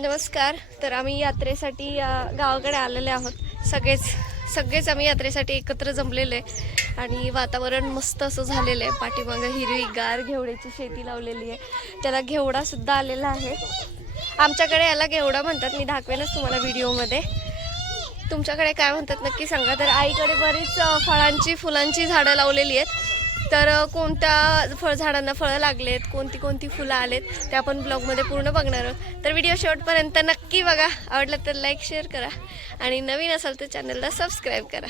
नमस्कार. तर आम्ही यात्रेसाठी गावाकडे आलेले आहोत. सगळेच सगळेच आम्ही यात्रेसाठी एकत्र जमलेले आणि वातावरण मस्त असं झालेलं आहे. पाठीमागं हिरवी गार घेवड्याची शेती लावलेली आहे. त्याला घेवडा सुद्धा आलेला आहे. आमच्याकडे याला घेवडा म्हणतात. मी दाखवेनच तुम्हाला व्हिडिओमध्ये. तुमच्याकडे काय म्हणतात नक्की सांगा. तर आईकडे बरीच फळांची फुलांची झाडं लावलेली आहेत. तर कोणत्या फळझाडांना फळं लागलेत कोणती कोणती फुलं आलेत ते आपण ब्लॉगमध्ये पूर्ण बघणार आहोत. तर व्हिडिओ शेवटपर्यंत नक्की बघा. आवडलं तर लाईक शेअर करा आणि नवीन असाल तर चॅनलला सबस्क्राईब करा.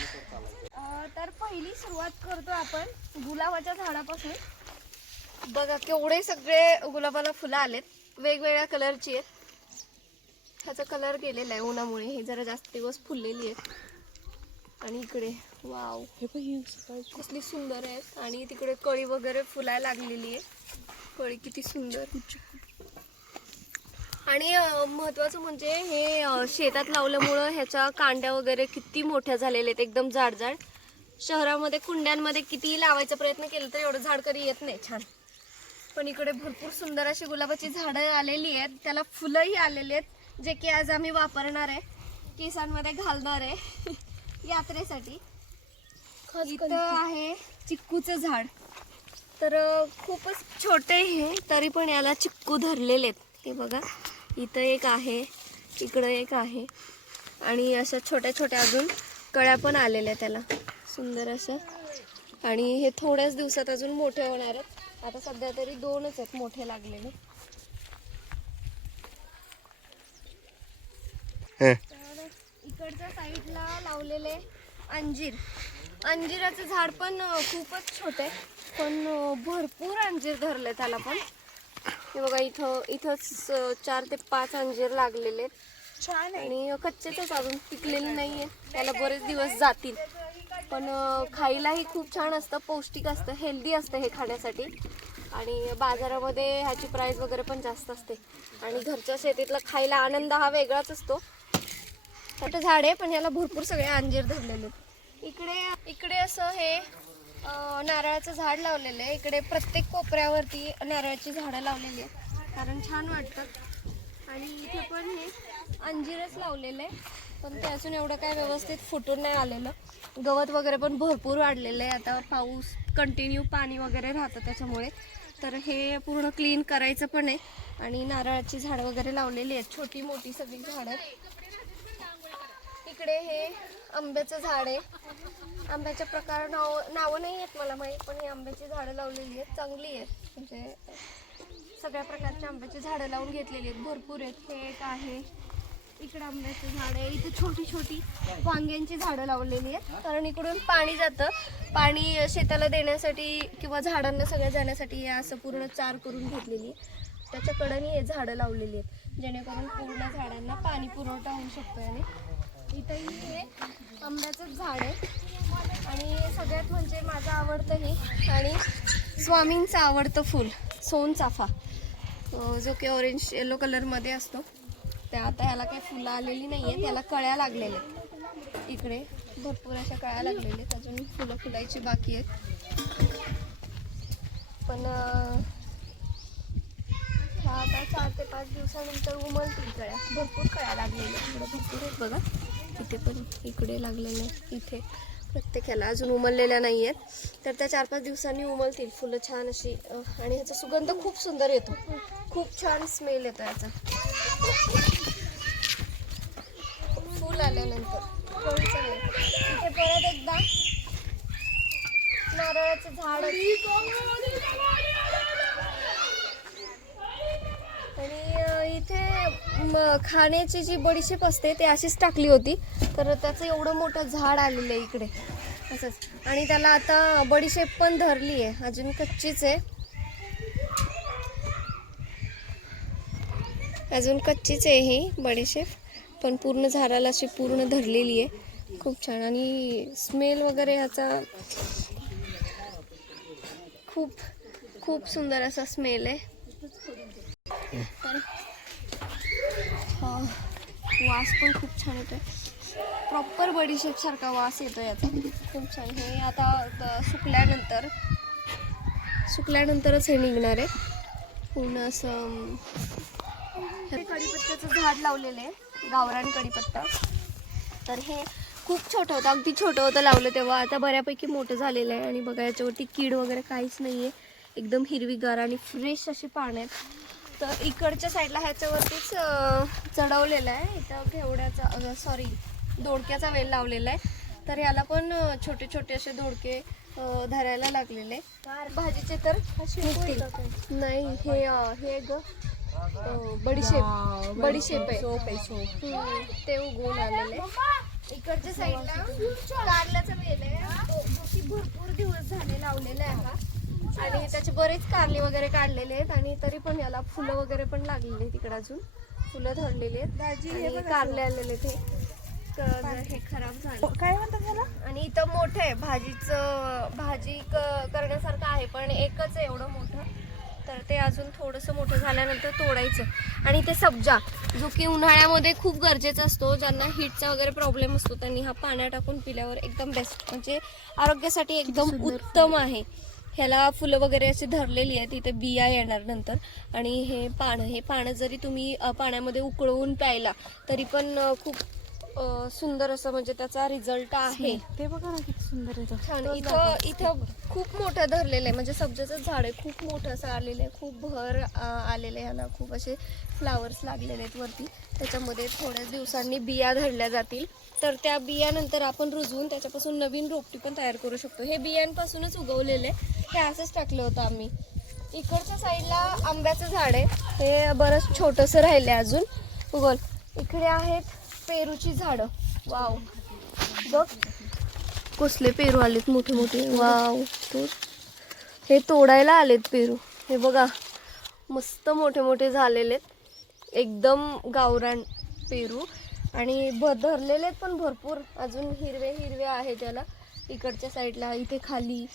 तर पहिली सुरुवात करतो आपण गुलाबाच्या झाडापासून. बघा केवढे सगळे गुलाबाला फुलं आलेत. वेगवेगळ्या कलरची आहेत. ह्याचा कलर गेलेला आहे उन्हामुळे. हे जरा जास्त दिवस फुललेली आहेत. आणि इकडे वाव हे पण कसली सुंदर आहेत. आणि तिकडे कळी वगैरे फुलायला लागलेली आहे. कळी किती सुंदर. आणि महत्वाचं म्हणजे हे शेतात लावल्यामुळं ह्याच्या कांड्या वगैरे किती मोठ्या झालेल्या आहेत. एकदम जाड जाड शहरामध्ये कुंड्यांमध्ये किती लावायचा प्रयत्न केला तर एवढं झाड कधी येत नाही. छान. पण इकडे भरपूर सुंदर अशी गुलाबाची झाडं आलेली आहेत. त्याला फुलंही आलेली आहेत जे की आज आम्ही वापरणार आहे. केसांमध्ये घालणार आहे. यात्रेसाठी. इथं आहे चिक्कूचं झाड. तर खूपच छोटे हे तरी पण याला चिक्कू धरलेले आहेत. हे बघा इथं एक आहे इकडं एक आहे. आणि अशा छोट्या छोट्या अजून कळ्या पण आलेल्या त्याला. सुंदर अशा. आणि हे थोड्याच दिवसात अजून मोठे होणार आहेत. आता सध्या तरी दोनच आहेत मोठे लागलेले. हं. इकडच्या साईडला लावलेले अंजीर. अंजिराचं झाड पण खूपच छोटे आहे. पण भरपूर अंजीर धरले त्याला पण. हे बघा इथं इथंच चार ते पाच अंजीर लागलेले आहेत. छान आणि कच्चेच अजून पिकलेले नाहीये. त्याला बरेच दिवस जातील. पण खायलाही खूप छान असतं पौष्टिक असतं हेल्दी असतं हे खाण्यासाठी. आणि बाजारामध्ये ह्याची प्राईस वगैरे पण जास्त असते. आणि घरच्या शेतीतला खायला आनंद हा वेगळाच असतो. छोटं झाड आहे पण याला भरपूर सगळे अंजीर धरलेले आहेत. इकडे इकडे असं हे नारळाचं झाड लावलेलं आहे. इकडे प्रत्येक कोपऱ्यावरती नारळाची झाडं लावलेली आहेत. कारण छान वाटतं. आणि इथे पण हे अंजीरच लावलेलं आहे. पण ते अजून एवढं काय व्यवस्थित फुटून नाही आलेलं. गवत वगैरे पण भरपूर वाढलेलं आहे. आता पाऊस कंटिन्यू पाणी वगैरे राहतं त्याच्यामुळे. तर हे पूर्ण क्लीन करायचं पण आहे. आणि नारळाची झाडं वगैरे लावलेली आहेत. छोटी मोठी सगळी झाडं इकडे हे आंब्याचं झाड आहे. आंब्याच्या प्रकार नाव नावं नाही आहेत मला माहीत पण ही आंब्याची झाडं लावलेली आहेत. चांगली आहेत. म्हणजे सगळ्या प्रकारच्या आंब्याची झाडं लावून घेतलेली आहेत. भरपूर आहेत. हे एक आहे. इकडं आंब्याचं झाड आहे. इथे छोटी छोटी वांग्यांची झाडं लावलेली आहेत. कारण इकडून पाणी जातं. पाणी शेताला देण्यासाठी किंवा झाडांना सगळ्या जाण्यासाठी हे असं पूर्ण चार करून घेतलेली आहे त्याच्या कडेने हे झाडं लावलेली आहेत. जेणेकरून पूर्ण झाडांना पाणी पुरवठा होऊ शकतो आणि इथंही हे आंब्याचंच झाड आहे. आणि सगळ्यात म्हणजे माझं आवडतं हे. आणि स्वामींचं आवडतं फूल. सोनचाफा जो की ऑरेंज येलो कलरमध्ये असतो. त्या आता ह्याला काही फुलं आलेली नाही आहेत त्याला कळ्या लागलेल्या आहेत. इकडे भरपूर अशा कळ्या लागलेल्या आहेत. अजून फुलं फुलायची बाकी आहेत. पण ह्या आता चार ते पाच दिवसानंतर उमलतील कळ्या. भरपूर कळ्या लागलेल्या आहेत. भरपूर आहेत बघा. इथे पण इकडे लागलेले आहेत. इथे. प्रत्येकाला अजून उमललेल्या नाही आहेत तर त्या चार पाच दिवसांनी उमलतील फुलं छान अशी आणि ह्याचा सुगंध खूप सुंदर येतो. खूप छान स्मेल येतो याचा फुल आल्यानंतर. कळीचं इथे परत एकदा नारळाचं झाड आणि अ, इथे खाण्याची जी बडीशेप असते ते अशीच टाकली होती. तर त्याचं एवढं मोठं झाड आलेलं आहे इकडे. असंच. आणि त्याला आता बडीशेप पण धरली आहे अजून कच्चीच आहे. अजून कच्चीच आहे ही बडीशेप. पण पूर्ण झाडाला अशी पूर्ण धरलेली आहे खूप छान. आणि स्मेल वगैरे ह्याचा खूप खूप सुंदर असा स्मेल आहे. तर वास पण खूप छान येतोय. प्रॉपर बडीशेप सारखा वास येतो याचा. खूप छान. हे आता सुकल्यानंतर सुकल्यानंतरच हे निघणार आहे. पूर्ण असं हे कढीपत्त्याचं झाड लावलेलं आहे. गावरान कढीपत्ता. तर हे खूप छोटं होतं. अगदी छोटं होतं लावलं तेव्हा. आता बऱ्यापैकी मोठं झालेलं आहे. आणि बघा याच्यावरती कीड वगैरे काहीच नाही आहे एकदम हिरवीगार आणि फ्रेश अशी पानं आहेत. तर इकडच्या साईडला ह्याच्यावरतीच चढवलेलं आहे. इथं घेवड्याचा सॉरी दोडक्याचा वेल लावलेला आहे. तर याला पण छोटे छोटे असे दोडके अं, धरायला लागलेले भाजीचे तर. नाही हे हे ग बडीशेप बडीशेप आहे. ते उगवून आलेले इकडच्या साईडला कारल्याचा वेल आहे. तो जो की भरपूर दिवस झाले लावलेला आहे हा. आणि त्याचे बरेच कारले वगैरे काढलेले आहेत आणि तरी पण याला फुलं वगैरे पण लागलेली आहेत इकडे अजून. फुलं धरलेली आहेत. कारले आलेले ते तर हे खराब झालं. काय म्हणतात त्याला? आणि इथं मोठं आहे. भाजीचं भाजी क- करण्यासारखं आहे पण एकच आहे एवढं मोठं. तर ते अजून थोडंसं मोठं झाल्यानंतर तोडायचं. आणि ते सब्जा जो की उन्हाळ्यामध्ये खूप गरजेचा असतो. ज्यांना हिटचा वगैरे प्रॉब्लेम असतो त्यांनी हा पाण्यात टाकून पिल्यावर एकदम बेस्ट म्हणजे आरोग्यासाठी एकदम उत्तम आहे. ह्याला फुलं वगैरे अशी धरलेली आहेत इथे बिया येणार नंतर. आणि हे पानं हे पानं जरी तुम्ही पाण्यामध्ये उकळवून प्यायला तरी पण खूप सुंदर असं म्हणजे त्याचा रिझल्ट आहे. ते बघा ना किती सुंदर छान. इथं इथं खूप मोठं धरलेलं आहे. म्हणजे सब्जाचं झाड आहे. खूप मोठं असं आलेलं आहे. खूप भर आलेलं आहे. ह्याला खूप असे फ्लावर्स लागलेले आहेत वरती. त्याच्यामध्ये थोड्याच दिवसांनी बिया धरल्या जातील. तर त्या बियानंतर आपण रुजवून त्याच्यापासून नवीन रोपटी पण तयार करू शकतो. हे बियांपासूनच उगवलेले हे असंच टाकलं होतं आम्ही. इकडच्या साईडला आंब्याचं झाड आहे. हे बरंच छोटंसं राहिलं आहे अजून. उगल इकडे आहेत पेरूची झाडं. वाव. बघ. कसले पेरू आलेत मोठे मोठे. वाव. तो. हे तोडायला आलेत पेरू. हे बघा. मस्त मोठे मोठे झालेलेत. एकदम गावरान पेरू. आणि भ धरलेले आहेत पण भरपूर. अजून हिरवे हिरवे आहे त्याला. इकडच्या साईडला इथे खाली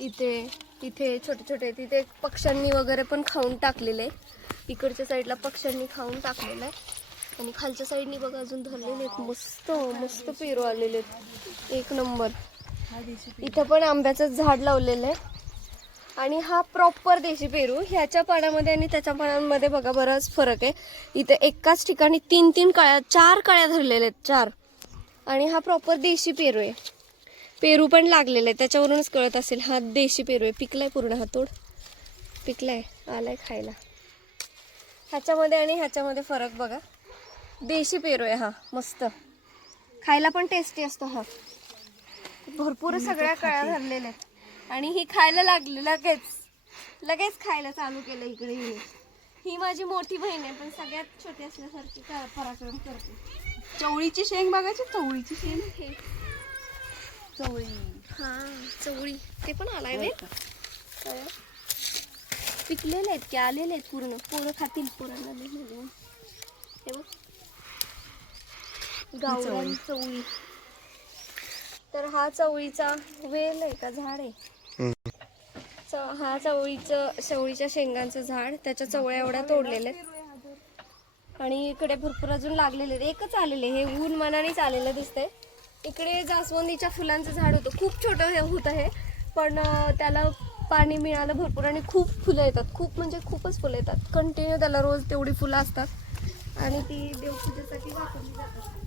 इथे इथे छोटे छोटे तिथे पक्ष्यांनी वगैरे पण खाऊन टाकलेले. इकडच्या साईडला पक्ष्यांनी खाऊन टाकलेलं आहे. आणि खालच्या साईडनी बघा अजून धरलेले आहेत. मस्त मस्त पेरू आलेले आहेत. एक नंबर. इथं पण आंब्याचं झाड लावलेलं आहे. आणि हा प्रॉपर देशी पेरू. ह्याच्या पाण्यामध्ये आणि त्याच्या पाण्यामध्ये बघा बराच फरक आहे. इथे एकाच ठिकाणी तीन तीन कळ्या चार कळ्या धरलेल्या आहेत. चार. आणि हा प्रॉपर देशी पेरू आहे. पेरू पण लागलेला आहे त्याच्यावरूनच कळत असेल हा देशी पेरू आहे. पिकलाय पूर्ण हा तोड. पिकलाय. आलाय खायला. ह्याच्यामध्ये आणि ह्याच्यामध्ये फरक बघा. देशी पेरू आहे हा मस्त. खायला पण टेस्टी असतो हा. भरपूर सगळ्या कळ्या धरलेल्या आहेत. आणि ही खायला लागली लगेच. लगेच खायला चालू केलं इकडे हिने ही माझी मोठी बहीण आहे पण सगळ्यात छोटी असल्यासारखी का- पराक्रम करते. चवळीची शेंग बघायची चवळीची शेंग? हे. चवळी. हा चवळी. ते पण आलाय काय? पिकलेले आहेत की आलेले आहेत पूर्ण? पोरं खातील पोरांना. हे बघ. गावरान चवळी. तर हा चवळीचा वेल आहे का? झाड आहे. च- हा चवळीचं चवळीच्या शेंगांचं झाड. त्याच्या चवळ्या एवढ्या तोडलेल्या आहेत. आणि इकडे भरपूर अजून लागलेले आहेत. एकच आलेले हे ऊन मनानेच आलेलं दिसतंय. इकडे जास्वंदीच्या फुलांचं झाड होतं. खूप छोटं हे होतं हे. पण त्याला पाणी मिळालं भरपूर आणि खूप फुलं येतात. खूप म्हणजे खूपच फुलं येतात. कंटिन्यू त्याला रोज तेवढी फुलं असतात. आणि ती देवपूजेसाठी वापरली जातात.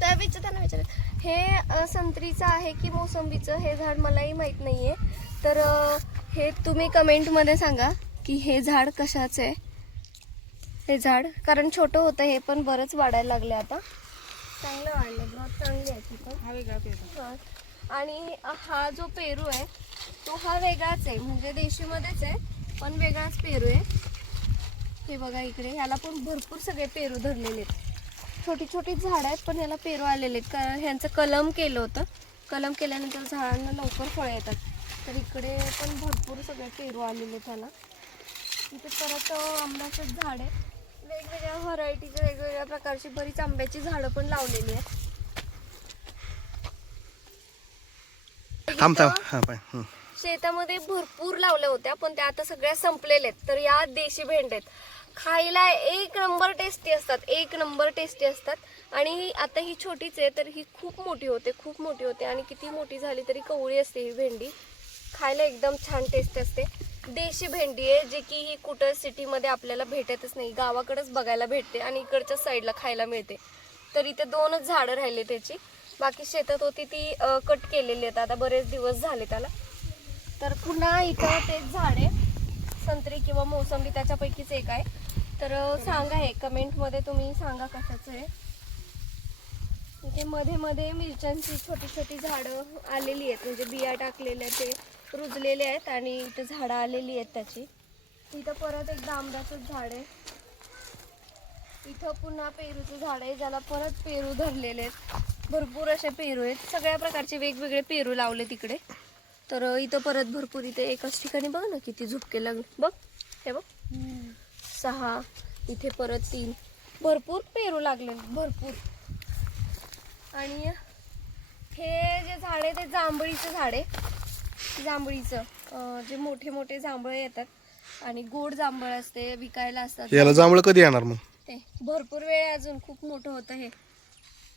त्या विचार हे संत्रीचं आहे की मोसंबीचं? हे झाड मलाही माहीत नाही आहे तर हे तुम्ही कमेंटमध्ये सांगा की हे झाड कशाचं आहे? हे झाड कारण छोटं होतं हे पण बरंच वाढायला लागले आता. चांगलं वाढलं ग्रोथ चांगली आहे तिथं वेगळा पेरू. आणि हा जो पेरू आहे तो हा वेगळाच आहे. म्हणजे देशीमध्येच आहे पण वेगळाच पेरू आहे. हे बघा इकडे याला पण भरपूर सगळे पेरू धरलेले आहेत. छोटी छोटी झाडं आहेत पण याला पेरू आलेले आहेत. कारण ह्यांचं कलम केलं होतं. कलम केल्यानंतर झाडांना लवकर फळं येतात. तर इकडे पण भरपूर सगळे पेरू आलेले आहेत त्याला इथे परत आंब्याचं झाड आहे वेगवेगळ्या व्हरायटीच्या वेगवेगळ्या प्रकारची बरीच आंब्याची झाडं पण लावलेली आहेत. शेतामध्ये भरपूर लावल्या होत्या पण त्या आता सगळ्या संपलेल्या आहेत. तर या देशी भेंड आहेत. खायला एक नंबर टेस्टी असतात एक नंबर टेस्टी असतात. आणि ही- आता ही छोटीच आहे तर ही खूप मोठी होते खूप मोठी होते. आणि किती मोठी झाली तरी कवळी असते ही भेंडी. खायला एकदम छान टेस्ट असते. देशी भेंडी आहे जे की ही कुठं सिटीमध्ये आपल्याला भेटतच नाही. गावाकडंच बघायला भेटते आणि इकडच्या साईडला खायला मिळते. तर इथे दोनच झाडं राहिले त्याची. बाकी शेतात होती ती कट केलेली आहेत. आता बरेच दिवस झाले त्याला. तर पुन्हा इथं तेच झाड आहे. संत्री किंवा मोसंबी त्याच्यापैकीच एक आहे. तर सांगा हे कमेंटमध्ये तुम्ही सांगा कशाचं आहे. इथे मध्ये मध्ये मिरच्यांची छोटी छोटी झाडं आलेली आहेत म्हणजे बिया टाकलेल्या ते रुजलेले आहेत आणि इथं झाडं आलेली आहेत त्याची. इथं परत एक आंब्याचं झाड आहे. इथं पुन्हा पेरूचं झाड आहे ज्याला परत पेरू धरलेले आहेत. भरपूर असे पेरू आहेत. सगळ्या प्रकारचे वेगवेगळे पेरू लावले तिकडे. तर इथं परत भरपूर इथे एकाच ठिकाणी बघ ना किती झुपके लागले. बघ हे बघ. सहा इथे परत तीन. भरपूर पेरू लागले भरपूर. आणि हे जे झाड आहे ते जांभळीचं झाड आहे. जांभळीचं. जे मोठे मोठे जांभळं येतात आणि गोड जांभळ असते विकायला असतात. याला जांभळं कधी येणार मग? ते भरपूर वेळ अजून. खूप मोठं होतं हे.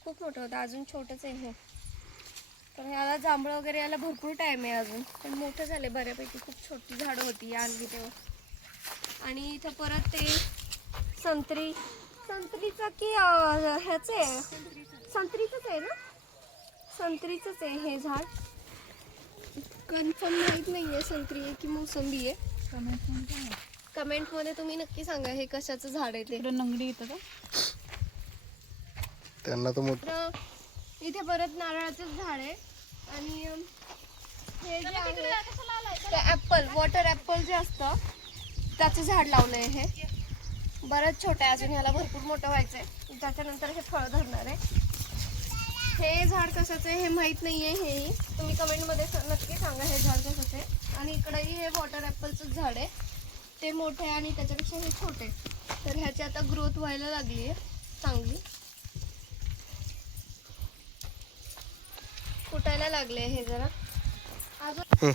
खूप मोठं होतं. अजून छोटंच आहे हे. तर ह्याला जांभळं वगैरे याला भरपूर टाईम आहे अजून. पण मोठं झाले बऱ्यापैकी. खूप छोटी झाडं होती या आणली तेव्हा. आणि इथं परत ते संत्री संत्रीचं की ह्याचं आहे. संत्रीचंच आहे ना? संत्रीचंच आहे हे झाड. कन्फर्म माहीत नाही आहे संत्री आहे की मोसंबी आहे. कमेंटमध्ये तुम्ही नक्की सांगा हे कशाचं झाड आहे ते. नंगडी येतं का? त्यांना तर मग तर इथे परत नारळाचं झाड आहे. आणि हे जे आहे. ते ॲपल वॉटर ॲपल जे असतं त्याचं झाड लावलं आहे हे. बरंच छोटं आहे अजून ह्याला भरपूर मोठं व्हायचं आहे त्याच्यानंतर हे फळ धरणार आहे. हे झाड कशाचं आहे हे माहीत नाही आहे हेही. तुम्ही कमेंटमध्ये नक्की सांगा हे झाड कशाचं आहे. आणि इकडेही हे वॉटर ॲपलचंच झाड आहे. ते मोठे आहे आणि त्याच्यापेक्षा हे छोटे तर ह्याची आता ग्रोथ व्हायला लागली आहे चांगली. फुटायला लागले हे जरा. अजून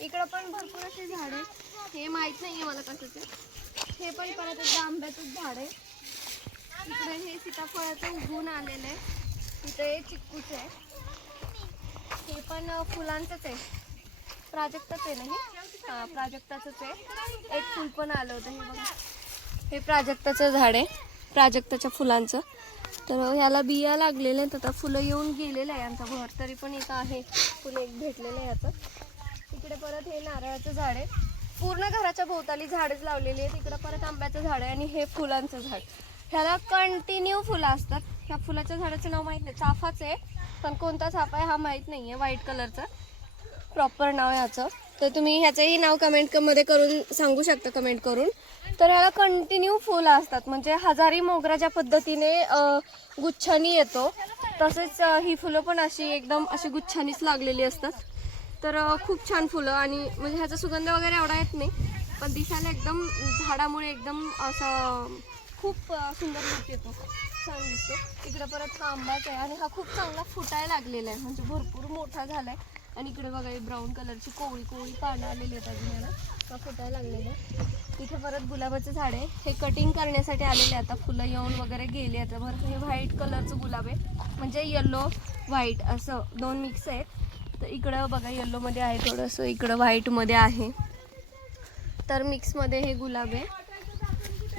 इकडं पण भरपूर असे झाड आहे हे माहीत नाही आहे मला कशाचे. हे पण परत एकदा आंब्याचंच झाड आहे इकडे हे सीताफळाचं उगून आलेलं आहे. इथे हे चिक्कूच आहे. हे पण फुलांचंच आहे. प्राजक्ताच आहे ना हे? हा प्राजक्ताचंच आहे. एक फुल पण आलं होतं हे बघा. हे प्राजक्ताचं झाड आहे. प्राजक्ताच्या फुलांचं. तर ह्याला बिया लागलेल्या आहेत. आता फुलं येऊन गेलेलं आहे यांचा भर तरी पण एक आहे. फुलं एक भेटलेलं आहे याचं इकडे परत हे नारळाचं झाड आहे. पूर्ण घराच्या भोवताली झाडच लावलेली आहेत. इकडे परत आंब्याचं झाड आहे आणि हे फुलांचं झाड. ह्याला कंटिन्यू फुलं असतात. ह्या फुलाच्या झाडाचं नाव माहीत नाही. चाफाच आहे. पण कोणता चाफा आहे हा माहीत नाही आहे व्हाईट कलरचा प्रॉपर नाव ह्याचं. तर तुम्ही ह्याचंही नाव कमेंटमध्ये करून सांगू शकता कमेंट करून. तर ह्याला कंटिन्यू फुलं असतात. म्हणजे हजारी मोगरा ज्या पद्धतीने गुच्छानी येतो तसेच ही फुलं पण अशी एकदम अशी गुच्छानीच लागलेली असतात. तर खूप छान फुलं आणि म्हणजे ह्याचा सुगंध वगैरे एवढा येत नाही. पण दिसायला एकदम झाडामुळे एकदम असं खूप सुंदर लुक येतो. छान दिसतो. इकडं परत हा आंबाच आहे आणि हा खूप चांगला फुटायला लागलेला आहे. म्हणजे भरपूर मोठा झाला आहे आणि इकडे बघा ब्राऊन कलरची कोवळी कोवळी पानं आलेली आहेत अजून याला. हा फुटायला लागलेला आहे. इथे परत गुलाबाचं झाड आहे. हे कटिंग करण्यासाठी आलेले आता फुलं येऊन वगैरे गेले आता भरपूर हे व्हाईट कलरचं गुलाब आहे. म्हणजे येल्लो व्हाईट असं दोन मिक्स आहेत. तर इकडं बघा येल्लोमध्ये आहे थोडंसं इकडं व्हाईटमध्ये आहे. तर मिक्समध्ये हे गुलाब आहे.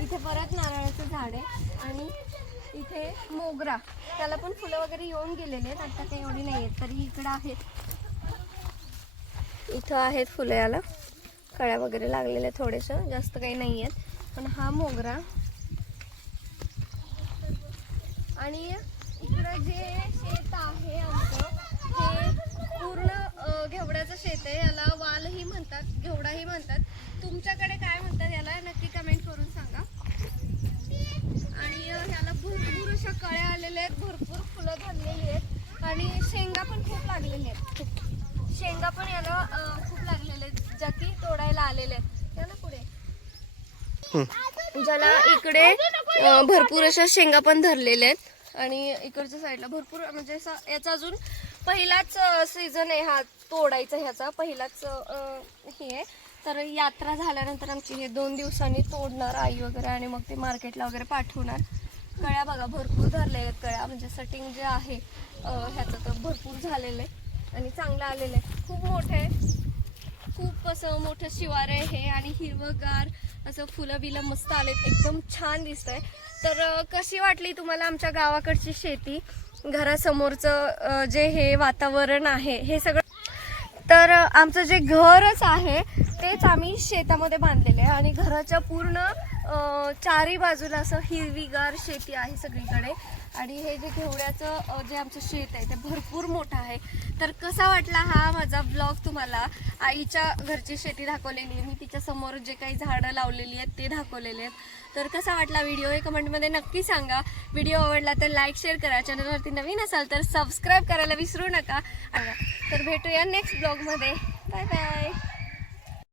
इथे परत नारळाचं झाड आहे आणि इथे मोगरा. त्याला पण फुलं वगैरे येऊन गेलेले आहेत आता काही एवढी नाही आहेत तरी इकडं आहेत. इथं आहेत फुलं याला. कळ्या वगैरे लागलेल्या थोडेसं जास्त काही नाही आहेत. पण हा मोगरा. आणि इकडं जे शेत आहे आमचं पूर्ण घेवड्याचं शेत आहे. याला वालही म्हणतात घेवडाही म्हणतात. तुमच्याकडे काय म्हणतात याला? नक्की कमेंट करून सांगा. आणि ह्याला भरपूर अशा कळ्या आलेल्या आहेत. भरपूर फुलं धरलेली आहेत. आणि शेंगा पण खूप लागलेल्या आहेत. शेंगा पण याला खूप लागलेल्या आहेत. ज्या की तोडायला आलेल्या आहेत. ना पुढे. ज्याला इकडे भरपूर अशा शेंगा पण धरलेल्या आहेत. आणि इकडच्या साईडला भरपूर म्हणजे असा- याचा अजून पहिलाच सीझन आहे हा तोडायचा ह्याचा. पहिलाच हे आहे. तर यात्रा झाल्यानंतर आमची हे दोन दिवसांनी तोडणार आई वगैरे आणि मग ते मार्केटला वगैरे पाठवणार. कळ्या बघा भरपूर धरलेल्या आहेत कळ्या म्हणजे सटिंग जे आहे ह्याचं तर भरपूर झालेलं आहे आणि चांगलं आलेलं आहे. खूप मोठं आहे. खूप असं मोठं शिवारे हे आणि हिरवंगार असं फुलं बिलं मस्त आलेत. एकदम छान दिसतंय. तर कशी वाटली तुम्हाला आमच्या गावाकडची शेती? घरासमोरचं जे हे वातावरण आहे हे सगळं तर आमचं जे घरच आहे तेच आम्ही शेतामध्ये बांधलेले आहे. आणि घराच्या पूर्ण चारही चारी बाजूला असं हिरवीगार शेती आहे सगळीकडे. आणि हे जे घेवड्याचं जे आमचं शेत आहे ते भरपूर मोठं आहे. तर कसा वाटला हा माझा ब्लॉग तुम्हाला? आईच्या घरची शेती दाखवलेली आहे. मी तिच्या समोर जे काही झाडं लावलेली आहेत ते दाखवलेले आहेत. तर कसा वाटला व्हिडिओ हे कमेंटमध्ये नक्की सांगा. व्हिडिओ आवडला तर लाईक शेअर करा. चॅनलवरती नवीन असाल तर सबस्क्राईब करायला विसरू नका. तर भेटूया नेक्स्ट ब्लॉगमध्ये बाय बाय